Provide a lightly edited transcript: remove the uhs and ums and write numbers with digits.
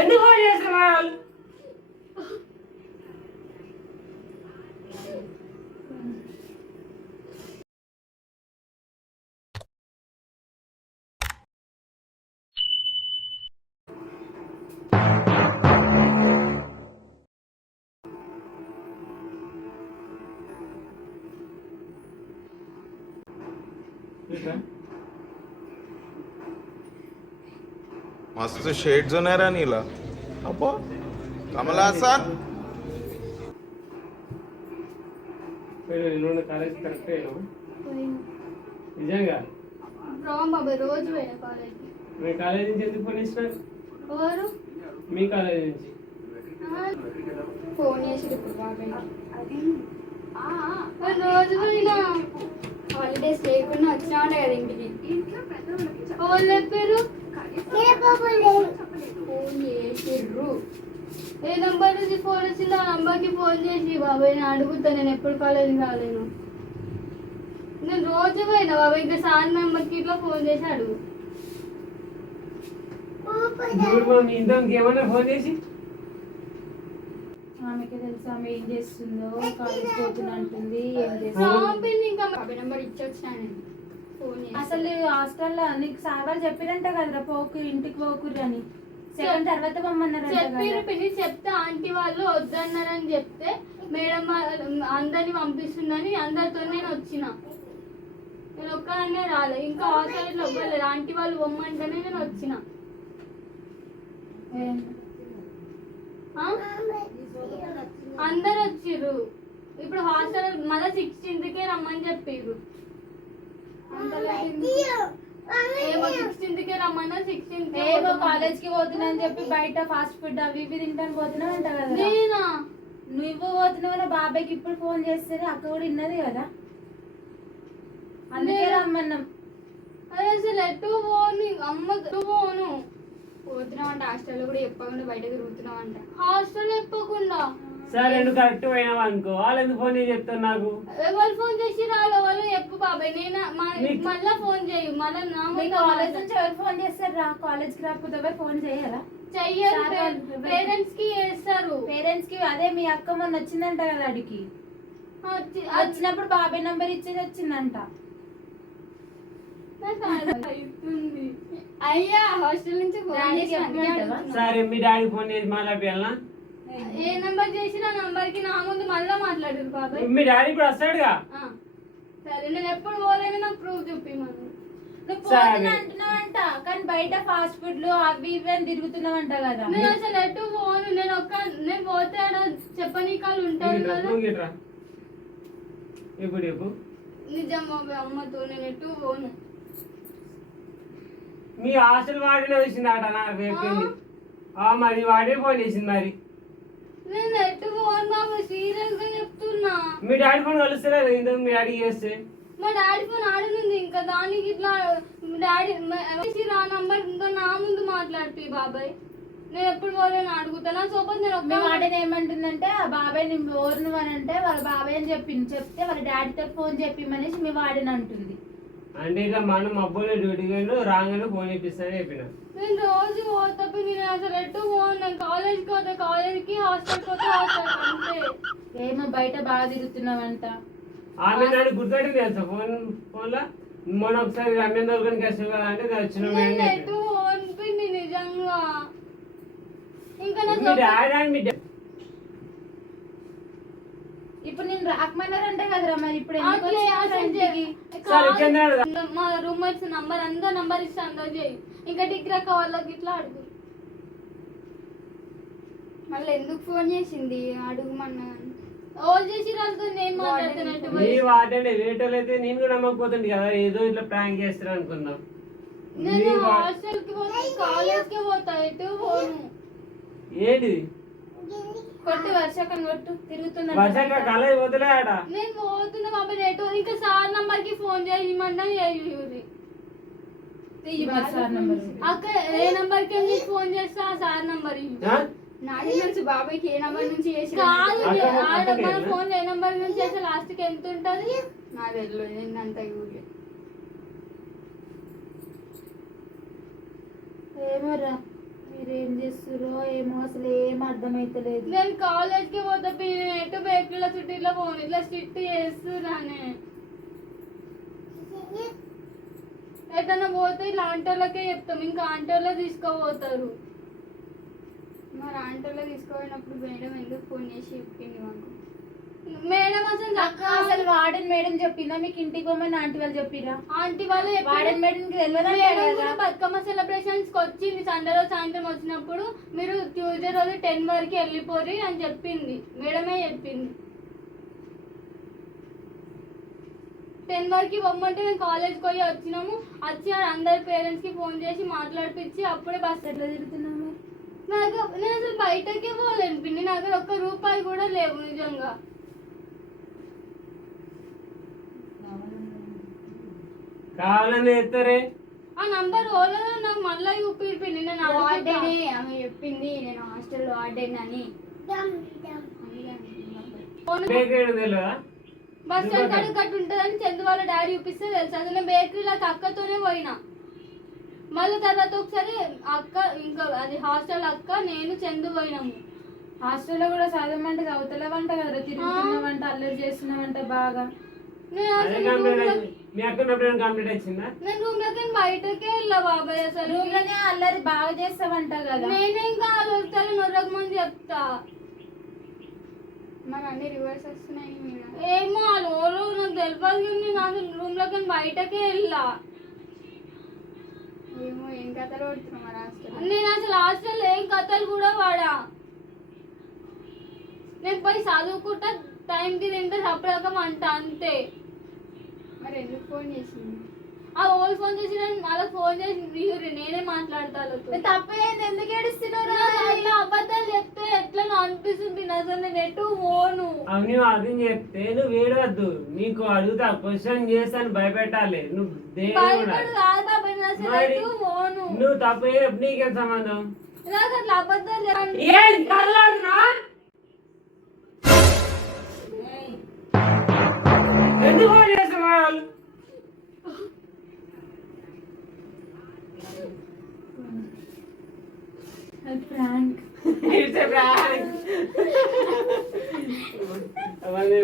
ఎందుకు ఫోన్ చేస్తున్నారు వాళ్ళు? मस्त शेड जो नाही राणीला अप्पा कमला हसन కాలేజ్ కరెక్ట్ నిజంగా రోజు పోయిన కాలేజ్కి. మీ కాలేజ్ నుంచి ఎందుకు ఫోన్ చేసినారు? ఎవరు? మీ కాలేజ్ నుంచి ఫోన్ చేసి ఇప్పుడు బాబాయ్కి రోజు పోయినా హాలిడేస్ లేకుండా వచ్చినాడు కదా ఇంటికి. వాళ్ళు చెప్పారు ఫోన్ చేసిర్రు. ఏ నంబర్ నుంచి ఫోన్ వచ్చిందో ఆ నంబర్కి ఫోన్ చేసి బాబాయ్ నేను అడుగుతా, నేను ఎప్పుడు కాలేజీకి రాలేను. నేను రోజు పోయినా బాబాయ్, ఇంకా సార్ మెంబర్కి ఇట్లా ఫోన్ చేసి అడుగు. ఇంకేమన్నా ఫోన్ చేసి ఆమెకి తెలుసు ఆమె ఏం చేస్తుందో, కాలేజ్ పోతున్నా అంటుంది, ఏం ఇంకా బాబాయ్ నెంబర్ ఇచ్చొచ్చాను ఫోన్ చేసి. అసలు హాస్టల్లో నీకు సార్ వాళ్ళు చెప్పిరంట కదరా పోకు ఇంటికి పోకుర్రు అని. సెకండ్ తర్వాత చెప్పారు పిన్ని. చెప్తే ఆంటీ వాళ్ళు వద్దన్నారని చెప్తే మేడం అందరిని పంపిస్తుందని అందరితో నేను వచ్చిన. నేను ఒక్కదాన్నే రాలే, ఇంకా హాస్టల్ ఒక్కలేదు. ఆంటీ వాళ్ళు పొమ్మంటేనే నేను వచ్చిన. అందరు వచ్చిర్రు. ఇప్పుడు హాస్టల్ మళ్ళీ 16కే రమ్మని చెప్పిర్రు. ఏమో 16కే రమ్మన్నా 16కే ఏమో కాలేజ్ కి పోతున్నా అని చెప్పి బయట ఫాస్ట్ ఫుడ్ అవి ఇవి తింటాను పోతున్నావు అంట కదా. నేనా? నువ్వు పోతున్నావు బాబాయ్కి ఇప్పుడు ఫోన్ చేస్తే అక్క కూడా విన్నది కదా, అందుకే రమ్మన్నాం. అదే అసలు ఎటు పోను, అమ్మ పోను. పోతున్నావంట హాస్టల్లో కూడా చెప్పకుండా బయట తిరుగుతున్నావంట. హాస్టల్ చెప్పకుండా సరే నువ్వు కరెక్ట్ పోయినావు అనుకో, వాళ్ళు ఎందుకు ఫోన్ చేసి చెప్తారు నాకు? ఎవరు ఫోన్ చేసి రాలో వాళ్ళు చెప్పు బాబాయ్. నేను మళ్ళా ఫోన్ చేయు. మళ్ళీ కాలేజ్ నుంచి ఎవరు ఫోన్ చేస్తారు రా? కాలేజ్ కి రాకపోతే ఎవరు ఫోన్ చేయరా? చెయ్యరు. పేరెంట్స్ కి చేస్తారు. పేరెంట్స్ కి అదే మీ అక్క మొన్న వచ్చిందంట కదా అడిగి, వచ్చినప్పుడు బాబాయ్ నంబర్ ఇచ్చేది వచ్చిందంట. అయ్యా హాస్టల్ నుంచి సరే మీ డాడీ ఫోన్ చేసి మాట్లాడాలనా? ఏ నంబర్ చేసి నా నంబర్ కి నా ముందు మళ్ళా మాట్లాడారు బాబాయ్. మీ డాడీ ఇప్పుడు వస్తాడుగా. సరే నేను ఎప్పుడు పోలేను, నాకు ప్రూఫ్ చూపిమను. నువ్వు పోతున్నా అంటున్నావంట కానీ బయట ఫాస్ట్ ఫుడ్లు అవి ఇవి అని తిరుగుతున్నావంట కదా. నేను అసలు ఎటు పోను. నేను పోతే చెప్పనీకాలు ఉంటాను కదా. ఇప్పుడు చెప్పు నిజం బాబాయ్, అమ్మతో నేను ఎటు పోను. మీ హాస్టల్ వాడినే వచ్చిందట నాకు చెప్పింది. మరి వాడే ఫోన్ చేసింది. మరి నేను ఎటు పోను బాబు, సీరియస్ గా చెప్తున్నా. మీ డాడీ ఫోన్ కలుస్తలేదు ఇంతకు మీ డాడీ చేస్తే? మా డాడీ ఫోన్ ఆడనుంది ఇంకా, దానికి ఇట్లా డాడీ రా నంబర్ ఇంకా నా ముందు మాట్లాడిపి బాబాయ్. నేను ఎప్పుడు పోలేను అడుగుతాను. సోపతి నేను మీ వాడని ఏమంటుందంటే ఆ బాబాయ్ నేను ఓర్ను అని అంటే వాళ్ళ బాబాయ్ అని చెప్తే వాళ్ళ డాడీతో ఫోన్ చెప్పిమనేసి మీ వాడిని అంటుంది. అంటే ఇట్లా మనం అబ్బోలే డ్యూటీకి రాగానే ఫోన్ ఇప్పిస్తానని చెప్పిన. నేను రోజు పోతా, నేను అసలు ఎటు పోను. నేను కాలేజ్కి పోతా, కాలేజ్కి హాస్టల్కి పోతే హాస్టల్ అంతే. ఏమో బయట బాగా తిరుగుతున్నావంట. ఆమె నాడు గుర్తుపెట్టింది తెలుసా ఫోన్లో. మొన్న ఒకసారి రమ్యం దొరకడానికి వస్తావు కదా అంటే వచ్చిన ఎటు పోను నిజంగా. ఇంకా ఇప్పుడు నేను రాకమన్నారంటే కదరా, మరి ఇప్పుడు మా రూమ్మేట్స్ నంబర్ అందరు నంబర్ ఇస్తే అందరు చేయి. ఇంకా డిగ్రీ అక్క వాళ్ళకి ఇట్లా అడుగు. మళ్ళీ ఎందుకు ఫోన్ చేసింది అడుగుమన్నా. ఓల్ చేసి రాదు, నేను మాట్లాడుతున్నట్టు. వేటోళ్ళైతే నేను కూడా నమ్మకపోతుంది కదా, ఏదో ఇట్లా ప్రాంక్ చేస్తారు అనుకుందాం. నేను హాస్టల్ కి పోతా, కాలేజ్ కి పోతా, ఎటు పోను. ఏంటి కొట్టు వర్షకం కొట్టు తిరుగుతున్నా. కాలేజ్ వదిలేడ నేను పోతున్నా బాబాయ్ ఎటు. ఇంకా సార్ నంబర్ కి ఫోన్ చేయమన్నా చేయూరి. అక్క ఏ నంబర్ కి ఫోన్ చేస్తా సార్ నంబర్ నాకు తెలుసు బాబాయ్కి ఏ నంబర్ నుంచి చేసి కాదు. మన ఫోన్ ఏ నంబర్ నుంచి చేస్తే లాస్ట్ కి ఎంత ఉంటది నాకు తెలియదు. నిన్నంత ఊరి ఏమోరా మీరు ఏం చేస్తుర్రో ఏమో అసలు ఏం అర్థమైతలేదు. నేను కాలేజ్కి పోతే ఎటు బేకరీల చుట్టూ ఇట్లా పోను ఇట్లా స్ట్రిక్ట్ చేస్తున్నానే. ఎటన్నా పోతే ఇట్లా ఆంటోళ్ళకే చెప్తాం, ఇంకా ఆంటోళ్ళే తీసుకోపోతారు. మరి ఆంటోళ్ళే తీసుకోపోయినప్పుడు మేడం ఎందుకు ఫోన్ చేసి చెప్పింది మాకు? మేడం అసలు అసలు వార్డెన్ మేడం చెప్పిందా మీకు ఇంటికి పోమని ఆంటీ వాళ్ళు చెప్పిరా? ఆంటీ వాళ్ళు వార్డెన్ మేడం తెలియదు. బతుకమ్మ సెలబ్రేషన్స్ కి వచ్చింది సండే రోజు సాయంత్రం వచ్చినప్పుడు మీరు ట్యూస్డే రోజు 10 వరకు వెళ్ళిపోరి అని చెప్పింది. మేడమే చెప్పింది 10 వరకు పొమ్మంటే మేము కాలేజ్కి పోయి వచ్చినాము. వచ్చి అందరి పేరెంట్స్ కి ఫోన్ చేసి మాట్లాడిపించి అప్పుడే బస్ ఎట్లా తిరుగుతున్నాము? నాకు నేను అసలు బయటకే పోలేను పిన్ని. నా దగ్గర ఒక్క రూపాయి కూడా లేవు నిజంగా. కావాలని ఎత్తారే ఆ నంబర్ ఓలలో నాకు మళ్ళీ చూపిపిండి. నేను వార్డెనే ఆమె చెప్పింది నేను హాస్టల్ వార్డెన్ అని. బేకరీ తెలియదా? బస్ స్టాండ్ కాడికి అట్టు ఉంటుందని చందు వాళ్ళ డాడీ చూపిస్తే తెలుసు. అసలు నేను బేకరీలోకి అక్కతోనే పోయినా. మళ్ళీ తర్వాత ఒకసారి అక్క ఇంకా అది హాస్టల్ అక్క నేను చందు పోయినాము. హాస్టల్లో కూడా చదవమంటే చదువుతలేవంట కదా, తిరుగుతున్నావంట, అల్లరి చేస్తున్నావంట బాగా. నేను అదే అసలు కంప్లీట్ అయింది. మీ అక్క ఉన్నప్పుడు కంప్లీట్ వచ్చిందా? నేను రూమ్ లోకి బయటకే వెళ్ళా బాబాయ్. అసలు రూమ్ లోనే అల్లరి బాగా చేస్తావంట కదా. నేనే ఇంకా ఆలోచాలు నొరగమని చెప్తా. మరి అన్ని రివర్స్ వస్తున్నాయి మీరు. ఏమో వాళ్ళు ఓలో నాకు తెలియదు కానీ నేను అసలు రూమ్ లోకి బయటకే వెళ్ళా. ఏమో ఏం కథలు పడుతున్నాం మరి హాస్టల్. నేను అసలు హాస్టల్ ఏం కథలు కూడా వాడా. నేను పోయి చదువుకుంటా టైంకి తింటే సపరేట్గా అంట అంతే. మరి ఎందుకు ఫోన్ చేసింది? ఆ ఓల్ ఫోన్ చేసి నేను మళ్ళీ ఫోన్ చేసి వీరు నేనే మాట్లాడతాను. తప్పేంది, ఎందుకు ఏడుస్తున్నారు? అట్లా అబద్ధాలు చెప్తే ఎట్లా అనిపిస్తుంది అసలు. నేను ఎటు పోను. అవును అర్థం చెప్తే నువ్వు వేడవద్దు. నీకు అడుగుతా క్వశ్చన్ చేస్తాను భయపెట్టాలి. నువ్వు దేవుడు భయపడు కాదు బాబాయ్. నేను అసలు మరి ఎటు పోను. నువ్వు తప్పు అయినప్పుడు నీకేం సంబంధం? నాకు అట్లా అబద్ధాలు చెప్పండి. ఏం కర్లాడునా? ఎందుకు చేస్తున్నారు వాళ్ళు? ప్రాంక్. It's a prank. అవన్నీ